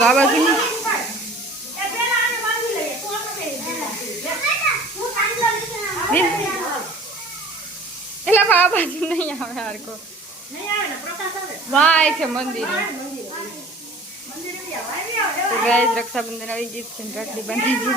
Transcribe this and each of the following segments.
આ બાજુ એટલે આ બાજુ નહીં આવે હારકો. વાય છે મંદિર. ગાય રક્ષાબંધન આવી ગઈ છે ને રાખડી બાંધી ગઈ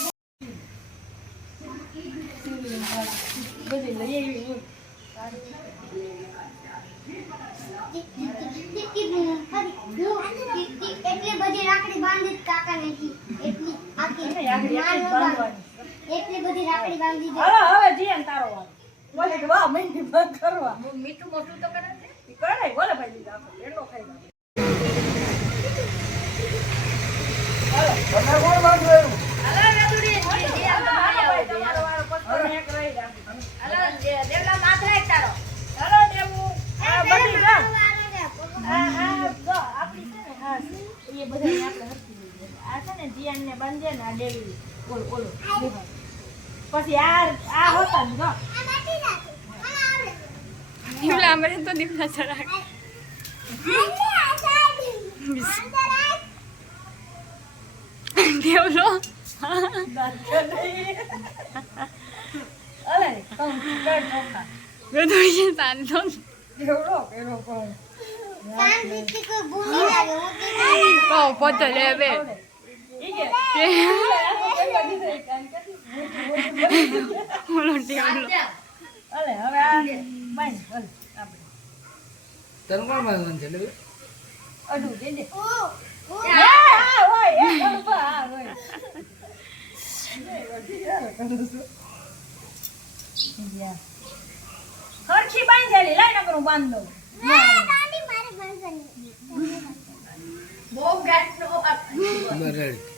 હા તને કોણ બાંધાયું એટલી બધી રાખડી બાંધી કાકા નથી એટલી આખી એટલી બધી રાખડી બાંધી. હવે હવે જીયન તારો વાત બોલે વાહ મહેંદી બંધ કરવા. મીઠું મોટું તો કરે કરે બોલે ભાઈ દીધા એટલો ખાઈ લો. તને કોણ બાંધાયું હાલો ભાઈ, તમારો વારો પછી તમે એક રહી રાખો. હાલો દેવું. આ બધી જો. આ આ જો આપણી છે ને હા એ બધાને આપણે હરખી લઈ જઈએ. આ છે ને જીયાનને બાંધીએ ને આ દેવી ઓલો ઓલો. પછી આ આ હોતા જો આ બાકી રાખો. આ આવડે. દીવલા અમારે તો દીવલા ચડાક આ સાઈડ. અંદર આય. દેવલો અલે કમ કર ચોખા બધું છે શાંતો પેલો કોણ શાંતિથી કોઈ ભૂલી લાગે. હું કીધું. કહો પોતો લે તને કોણ બાંધવાનું છે એટલે અડું દે દે. હા હા હા હરખી બાંધેલી લાઈ નકરું બાંધ દઉં. હજી વાર ના. હા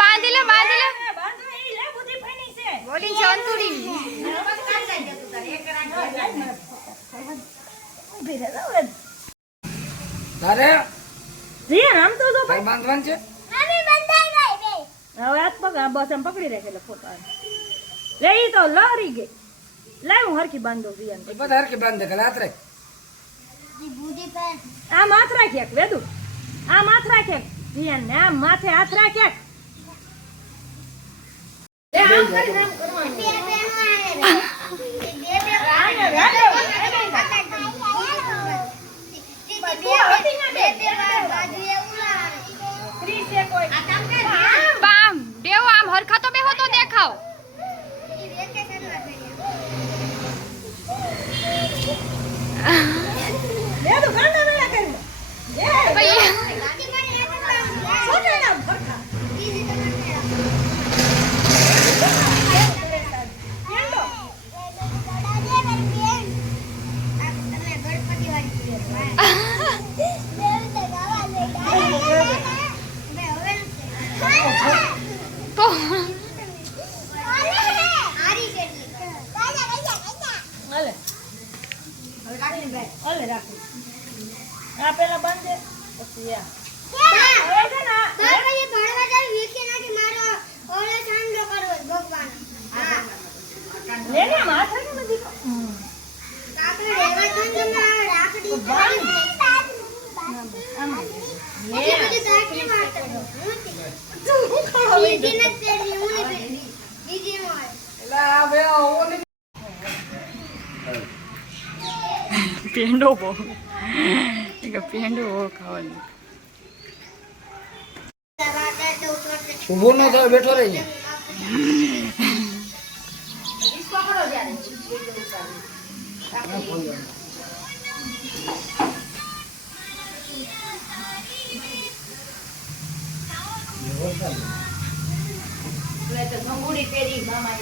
બાંધી લે બાંધી લે. બાંધો ઈ લે બુદ્ધિ ફેની છે. બોડી છે અંતુડી ઊભી રહે જાવ રે તારે જીયા આમ તો જો તારે બાંધવાનું છે? મમ્મી બંધાઈ ગઈ બે. હવે હાથ પગ આ બસ એમ પકડી રાખે એટલે ફોટા લે ઈ તો લહરી ગઈ. લાવ હું હરખી બાંધો એ બધા હરખી બાંધે કે રાત્રે? જી. આ માથ રાખ્યા વેદુ? આ માથ રાખ્યા જીયન ને આ માથે હાથ રાખ્યા એ આમ કરી આમ કરવાનું બે બેનો આવે રે. બે બે આને રાડો ત્રીસ એક હોય બામ દેવ આમ હરખા તો બેહો તો દેખાવ વેદુ ગાંડા વેલા કરી એ ભાઈ છોટે ના ભરખા કેંડો તો અલે અલે રાખો. આ પેલા બાંધે પછી આ. છે ને આ- લે ને આમ હાથ રાખે ને દીકરો. હમ. આમ. પેંડો બો પેંડો పేండు కావాలి ઊભો ન થાય બેઠો રહી મામા